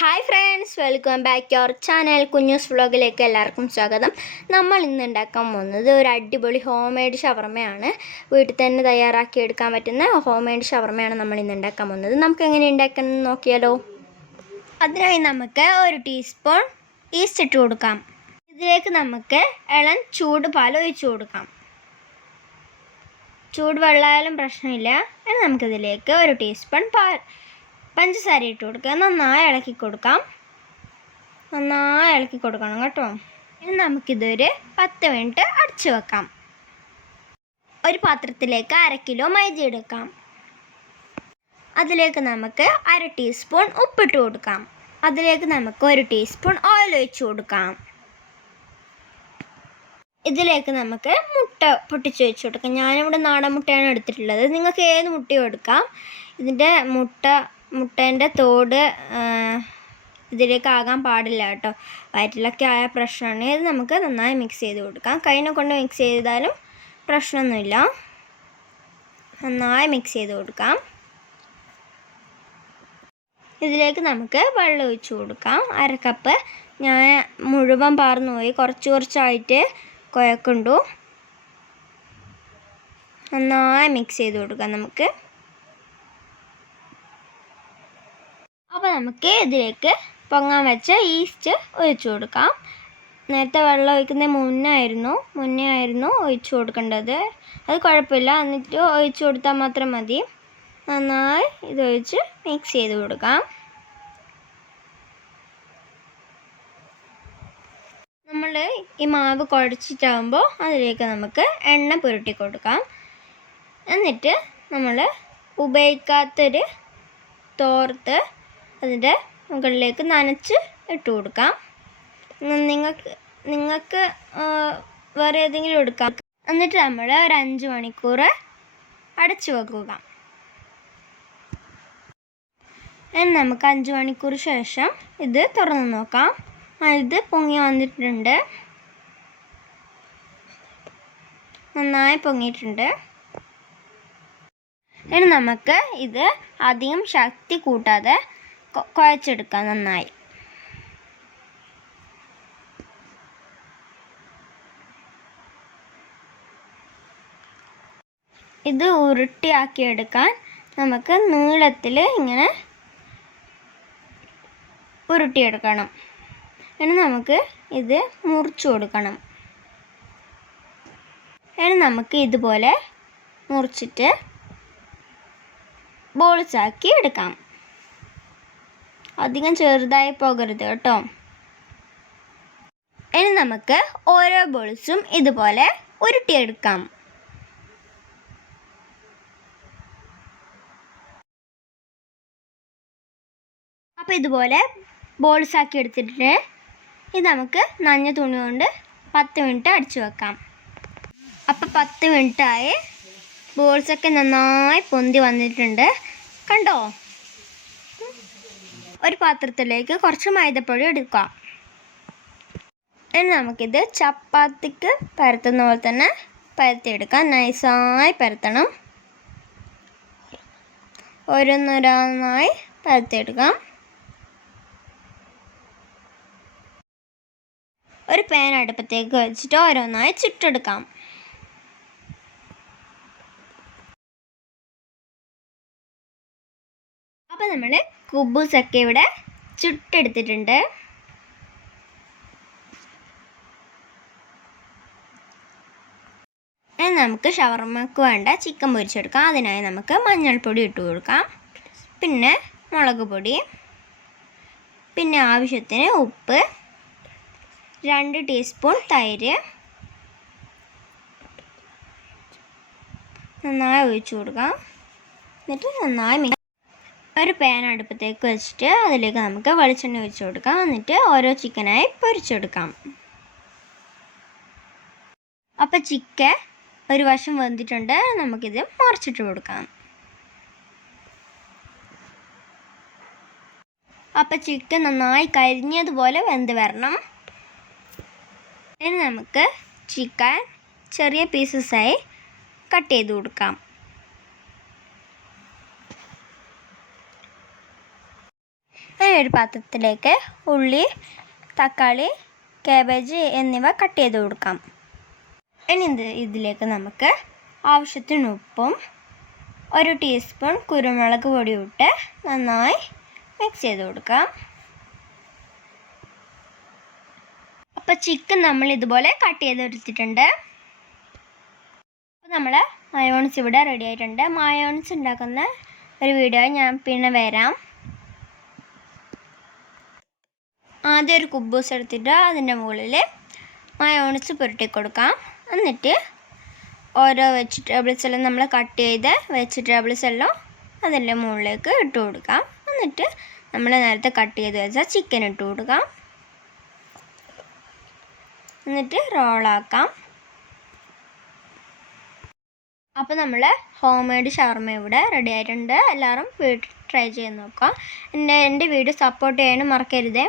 Hi friends welcome back your channel Kunjus വ്ളോഗിലേക്ക് എല്ലാവർക്കും സ്വാഗതം. നമ്മൾ ഇന്ന് ഉണ്ടാക്കാൻ പോകുന്നത് ഒരു അടിപൊളി ഹോം മെയ്ഡ് ഷവർമ്മയാണ് വീട്ടിൽ തന്നെ തയ്യാറാക്കി എടുക്കാൻ പറ്റുന്ന ഹോം മെയ്ഡ് ഷവർമയാണ് നമ്മൾ ഇന്ന് ഉണ്ടാക്കാൻ പോകുന്നത്. നമുക്ക് എങ്ങനെ ഉണ്ടാക്കണം എന്ന് നോക്കിയാലോ? അതിനായി നമുക്ക് ഒരു ടീസ്പൂൺ ഈസ്റ്റ് ഇട്ട് കൊടുക്കാം. ഇതിലേക്ക് നമുക്ക് ഇളം ചൂട് പാൽ ഒഴിച്ചു കൊടുക്കാം. ചൂട് വെള്ളമായാലും പ്രശ്നമില്ല. ഇനി നമുക്കിതിലേക്ക് ഒരു ടീസ്പൂൺ പാൽ പഞ്ചസാര ഇട്ട് കൊടുക്കുക. നന്നായി ഇളക്കി കൊടുക്കാം. നന്നായി ഇളക്കി കൊടുക്കണം കേട്ടോ. ഇനി നമുക്കിതൊരു പത്ത് മിനിറ്റ് അടച്ചു വെക്കാം. ഒരു പാത്രത്തിലേക്ക് അര കിലോ മൈദ എടുക്കാം. അതിലേക്ക് നമുക്ക് അര ടീസ്പൂൺ ഉപ്പിട്ട് കൊടുക്കാം. അതിലേക്ക് നമുക്ക് ഒരു ടീസ്പൂൺ ഓയിൽ ഒഴിച്ച് കൊടുക്കാം. ഇതിലേക്ക് നമുക്ക് മുട്ട പൊട്ടിച്ച് വെച്ച് കൊടുക്കാം. ഞാനിവിടെ നാടൻ മുട്ടയാണ് എടുത്തിട്ടുള്ളത്. നിങ്ങൾക്ക് ഏത് മുട്ടയും എടുക്കാം. ഇതിന്റെ മുട്ട മുട്ടേന്റെ തോട് ഇതിലേക്ക് ആകാൻ പാടില്ല കേട്ടോ. വയറ്റിലൊക്കെ ആയ പ്രശ്നമാണ്. ഇത് നമുക്ക് നന്നായി മിക്സ് ചെയ്ത് കൊടുക്കാം. കൈനെ കൊണ്ട് മിക്സ് ചെയ്താലും പ്രശ്നമൊന്നുമില്ല. നന്നായി മിക്സ് ചെയ്ത് കൊടുക്കാം. ഇതിലേക്ക് നമുക്ക് വെള്ളം ഒഴിച്ച് കൊടുക്കാം. അര കപ്പ് ഞാൻ മുഴുവൻ പാർന്നു പോയി. കുറച്ച് കുറച്ചായിട്ട് കുഴക്കുണ്ടു നന്നായി മിക്സ് ചെയ്ത് കൊടുക്കാം നമുക്ക്. അപ്പോൾ നമുക്ക് ഇതിലേക്ക് പൊങ്ങാൻ വെച്ച ഈസ്റ്റ് ഒഴിച്ചു കൊടുക്കാം. നേരത്തെ വെള്ളം ഒഴിക്കുന്ന മുന്നേ ആയിരുന്നു മുന്നേ ആയിരുന്നു ഒഴിച്ചു കൊടുക്കേണ്ടത്. അത് കുഴപ്പമില്ല. എന്നിട്ട് ഒഴിച്ചു കൊടുത്താൽ മാത്രം മതി. നന്നായി ഇതൊഴിച്ച് മിക്സ് ചെയ്ത് കൊടുക്കാം. നമ്മൾ ഈ മാവ് കുഴച്ചിട്ടാകുമ്പോൾ അതിലേക്ക് നമുക്ക് എണ്ണ പുരട്ടി കൊടുക്കാം. എന്നിട്ട് നമ്മൾ ഉപയോഗിക്കാത്തൊരു തോർത്ത് അതിന്റെ മുകളിലേക്ക് നനച്ച് ഇട്ട് കൊടുക്കാം. നിങ്ങൾക്ക് നിങ്ങൾക്ക് വേറെ ഏതെങ്കിലും എടുക്കാം. എന്നിട്ട് നമ്മൾ ഒരു അഞ്ച് മണിക്കൂർ അടച്ചു വെക്കുക. നമുക്ക് അഞ്ച് മണിക്കൂർ ശേഷം ഇത് തുറന്ന് നോക്കാം. ഇത് പൊങ്ങി വന്നിട്ടുണ്ട്. നന്നായി പൊങ്ങിയിട്ടുണ്ട്. ഇനി നമുക്ക് ഇത് അധികം ശക്തി കൂട്ടാതെ കുഴച്ചെടുക്കാം നന്നായി. ഇത് ഉരുട്ടിയാക്കിയെടുക്കാൻ നമുക്ക് നീളത്തിൽ ഇങ്ങനെ ഉരുട്ടിയെടുക്കണം. ഇനി നമുക്ക് ഇത് മുറിച്ചു കൊടുക്കണം. ഇനി നമുക്ക് ഇതുപോലെ മുറിച്ചിട്ട് ബോൾസാക്കി എടുക്കാം. അധികം ചെറുതായി പോകരുത് കേട്ടോ. ഇനി നമുക്ക് ഓരോ ബോൾസും ഇതുപോലെ ഉരുട്ടിയെടുക്കാം. അപ്പോൾ ഇതുപോലെ ബോൾസ് ആക്കി എടുത്തിട്ട് ഇത് നമുക്ക് നഞ്ഞ തുണി കൊണ്ട് പത്ത് മിനിറ്റ് അടിച്ചു വെക്കാം. അപ്പോൾ പത്ത് മിനിറ്റായി ബോൾസൊക്കെ നന്നായി പൊന്തി വന്നിട്ടുണ്ട്. കണ്ടോ? ഒരു പാത്രത്തിലേക്ക് കുറച്ച് മൈദപ്പൊടി എടുക്കുക ഇനി നമുക്കിത് ചപ്പാത്തിക്ക് പരത്തുന്ന പോലെ തന്നെ പരത്തിയെടുക്കാം. നൈസായി പരത്തണം. ഓരോന്നോരോന്നായി പരത്തിയെടുക്കാം. ഒരു പാൻ അടുപ്പത്തേക്ക് വെച്ചിട്ട് ഓരോന്നായി ചുട്ടെടുക്കാം. അപ്പോൾ നമ്മൾ കുബൂസൊക്കെ ഇവിടെ ചുട്ടെടുത്തിട്ടുണ്ട്. നമുക്ക് ഷവർമ്മക്ക് വേണ്ട ചിക്കൻ പൊരിച്ചെടുക്കാം. അതിനായി നമുക്ക് മഞ്ഞൾപ്പൊടി ഇട്ട് കൊടുക്കാം. പിന്നെ മുളക് പൊടി. പിന്നെ ആവശ്യത്തിന് ഉപ്പ്. രണ്ട് ടീസ്പൂൺ തൈര്. നന്നായി ഒഴിച്ചു കൊടുക്കാം. എന്നിട്ട് നന്നായി ഒരു പാൻ അടുപ്പത്തേക്ക് വെച്ചിട്ട് അതിലേക്ക് നമുക്ക് വെളിച്ചെണ്ണ ഒഴിച്ചു കൊടുക്കാം. എന്നിട്ട് ഓരോ ചിക്കനായി പൊരിച്ചെടുക്കാം അപ്പോൾ ചിക്കൻ ഒരു വശം വെന്തിട്ടുണ്ട്. നമുക്കിത് മറിച്ചിട്ട് കൊടുക്കാം. അപ്പോൾ ചിക്കൻ നന്നായി കരിഞ്ഞതുപോലെ വെന്ത് വരണം. ഇനി നമുക്ക് ചിക്കൻ ചെറിയ പീസസായി കട്ട് ചെയ്ത് കൊടുക്കാം. ഒരു പാത്രത്തിലേക്ക് ഉള്ളി തക്കാളി കാബേജ് എന്നിവ കട്ട് ചെയ്ത് കൊടുക്കാം. ഇനി ഇത് ഇതിലേക്ക് നമുക്ക് ആവശ്യത്തിന് ഉപ്പും ഒരു ടീസ്പൂൺ കുരുമുളക് പൊടി ഇട്ട് നന്നായി മിക്സ് ചെയ്ത് കൊടുക്കാം. അപ്പോൾ ചിക്കൻ നമ്മൾ ഇതുപോലെ കട്ട് ചെയ്ത് എടുത്തിട്ടുണ്ട്. അപ്പോൾ നമ്മൾ മയോൺസ് ഇവിടെ റെഡി ആയിട്ടുണ്ട്. മയോൺസ് ഉണ്ടാക്കുന്ന ഒരു വീഡിയോ ഞാൻ പിന്നെ വരാം. ആദ്യം ഒരു കുബൂസ് എടുത്തിട്ട് അതിന്റെ മുകളിൽ മയോണിസ് പുരട്ടി കൊടുക്കാം. എന്നിട്ട് ഓരോ വെജിറ്റബിൾസ് എല്ലാം നമ്മൾ കട്ട് ചെയ്ത വെജിറ്റബിൾസ് എല്ലാം അതിന്റെ മുകളിലേക്ക് ഇട്ട് കൊടുക്കാം. എന്നിട്ട് നമ്മൾ നേരത്തെ കട്ട് ചെയ്ത് വെച്ച ചിക്കൻ ഇട്ട് കൊടുക്കാം. എന്നിട്ട് റോളാക്കാം അപ്പോൾ നമ്മൾ ഹോം മെയ്ഡ് ഷവർമ ഇവിടെ റെഡി ആയിട്ടുണ്ട്. എല്ലാവരും വീട്ടിൽ ട്രൈ ചെയ്ത് നോക്കാം എന്റെ എന്റെ വീഡിയോ സപ്പോർട്ട് ചെയ്യാനും മറക്കരുതേ.